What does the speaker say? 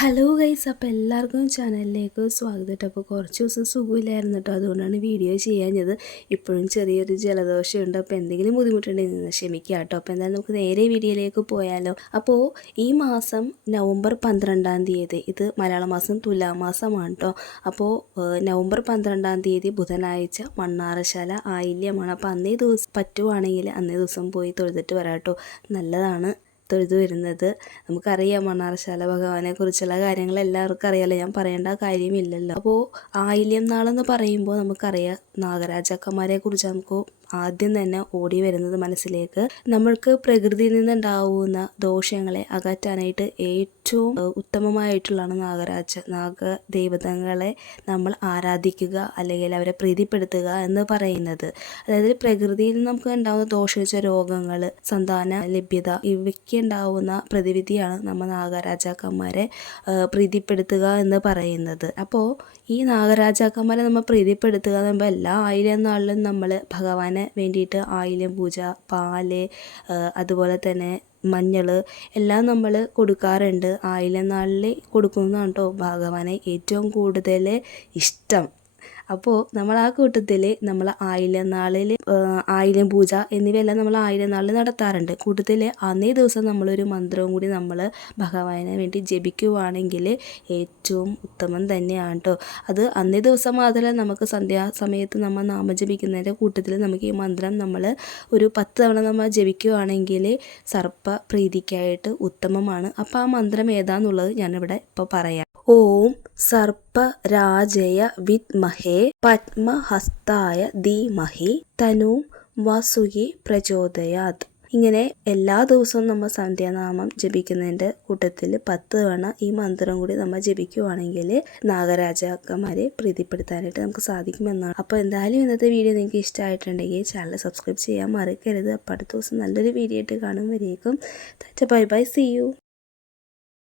Hello guys അപ്പോൾ എല്ലാവർക്കും ചാനലിലേക്ക് സ്വാഗതം. അപ്പോൾ കുറച്ച് ദിവസം സുഖമില്ലായിരുന്നു കേട്ടോ. അതുകൊണ്ടാണ് വീഡിയോ ചെയ്യാഞ്ഞത്. ഇപ്പോഴും ചെറിയൊരു ജലദോഷമുണ്ട്. അപ്പോൾ എന്തെങ്കിലും ബുദ്ധിമുട്ടുണ്ടെങ്കിൽ നിന്ന് ക്ഷമിക്കുക കേട്ടോ. അപ്പോൾ എന്തായാലും നമുക്ക് നേരെ വീഡിയോയിലേക്ക് പോയാലോ. അപ്പോൾ ഈ മാസം നവംബർ പന്ത്രണ്ടാം തീയതി ഇത് മലയാള മാസം തുലാമാസമാണ് കേട്ടോ. അപ്പോൾ നവംബർ പന്ത്രണ്ടാം തീയതി ബുധനാഴ്ച മണ്ണാറശാല ആയില്യമാണ്. അപ്പോൾ അന്നേ ദിവസം പറ്റുവാണെങ്കിൽ അന്നേ ദിവസം പോയി തൊഴുതിട്ട് വരാം കേട്ടോ. നല്ലതാണ്. തൊഴുതു വരുന്നത്. നമുക്കറിയാം മണ്ണാറശാല ഭഗവാനെ കുറിച്ചുള്ള കാര്യങ്ങൾ എല്ലാവർക്കും അറിയാലോ. ഞാൻ പറയേണ്ട കാര്യമില്ലല്ലോ. അപ്പോൾ ആയില്യം നാളെന്ന് പറയുമ്പോൾ നമുക്കറിയാം നാഗരാജാക്കന്മാരെ കുറിച്ച് നമുക്ക് ആദ്യം തന്നെ ഓടി വരുന്നത് മനസ്സിലേക്ക്. നമ്മൾക്ക് പ്രകൃതിയിൽ നിന്നുണ്ടാവുന്ന ദോഷങ്ങളെ അകറ്റാനായിട്ട് ഏറ്റവും ഉത്തമമായിട്ടുള്ളതാണ് നാഗരാജ. നാഗ ദേവതകളെ നമ്മൾ ആരാധിക്കുക അല്ലെങ്കിൽ അവരെ പ്രീതിപ്പെടുത്തുക എന്ന് പറയുന്നത്. അതായത് പ്രകൃതിയിൽ നമുക്ക് ഉണ്ടാകുന്ന ദോഷം വെച്ച രോഗങ്ങൾ സന്താന ലഭ്യത ഇവയ്ക്ക് ഉണ്ടാവുന്ന പ്രതിവിധിയാണ് നമ്മൾ നാഗരാജാക്കന്മാരെ പ്രീതിപ്പെടുത്തുക എന്ന് പറയുന്നത്. അപ്പോൾ ഈ നാഗരാജാക്കന്മാരെ നമ്മൾ പ്രീതിപ്പെടുത്തുക എന്ന് പറയുമ്പോൾ എല്ലാ ആയിരം നാളിലും നമ്മൾ ഭഗവാന് വേണ്ടിയിട്ട് ആയില്യം പൂജ പാൽ അതുപോലെ തന്നെ മഞ്ഞൾ എല്ലാം നമ്മൾ കൊടുക്കാറുണ്ട്. ആയില്യം നാളിൽ കൊടുക്കുന്നതാണ് കേട്ടോ ഭഗവാനെ ഏറ്റവും കൂടുതൽ ഇഷ്ടം. അപ്പോൾ നമ്മൾ ആ കൂട്ടത്തിൽ നമ്മൾ ആയില്യം നാളിൽ ആയില്യം പൂജ എന്നിവയെല്ലാം നമ്മൾ ആയില്യം നാളിൽ നടത്താറുണ്ട്. കൂട്ടത്തിൽ അന്നേ ദിവസം നമ്മളൊരു മന്ത്രവും കൂടി നമ്മൾ ഭഗവാനെ വേണ്ടി ജപിക്കുവാണെങ്കിൽ ഏറ്റവും ഉത്തമം തന്നെയാണ് കേട്ടോ അത് അന്നേ ദിവസം മാത്രമല്ല നമുക്ക് സന്ധ്യാസമയത്ത് നമ്മൾ നാമം ജപിക്കുന്നതിന്റെ കൂട്ടത്തിൽ നമുക്ക് ഈ മന്ത്രം നമ്മൾ ഒരു പത്ത് തവണ നമ്മൾ ജപിക്കുവാണെങ്കിൽ സർപ്പ പ്രീതിക്കായിട്ട് ഉത്തമമാണ്. അപ്പോൾ ആ മന്ത്രം ഏതാന്നുള്ളത് ഞാനിവിടെ ഇപ്പോൾ പറയാം. ഓം സർപ്പരാജയ വിദ്മഹേ പത്മഹസ്തായ ധീമഹി തനൂം വാസുകി പ്രചോദയാത്. ഇങ്ങനെ എല്ലാ ദിവസവും നമ്മൾ സന്ധ്യാനാമം ജപിക്കുന്നതിന്റെ കൂട്ടത്തിൽ പത്ത് തവണ ഈ മന്ത്രം കൂടി നമ്മൾ ജപിക്കുവാണെങ്കിൽ നാഗരാജാക്കന്മാരെ പ്രീതിപ്പെടുത്താനായിട്ട് നമുക്ക് സാധിക്കുമെന്നാണ്. അപ്പോൾ എന്തായാലും ഇന്നത്തെ വീഡിയോ നിങ്ങൾക്ക് ഇഷ്ടമായിട്ടുണ്ടെങ്കിൽ ചാനൽ സബ്സ്ക്രൈബ് ചെയ്യാൻ മറക്കരുത്. അപ്പോൾ അടുത്ത ദിവസം നല്ലൊരു വീഡിയോ ആയിട്ട് കാണും വരേക്കും. Bye bye see you.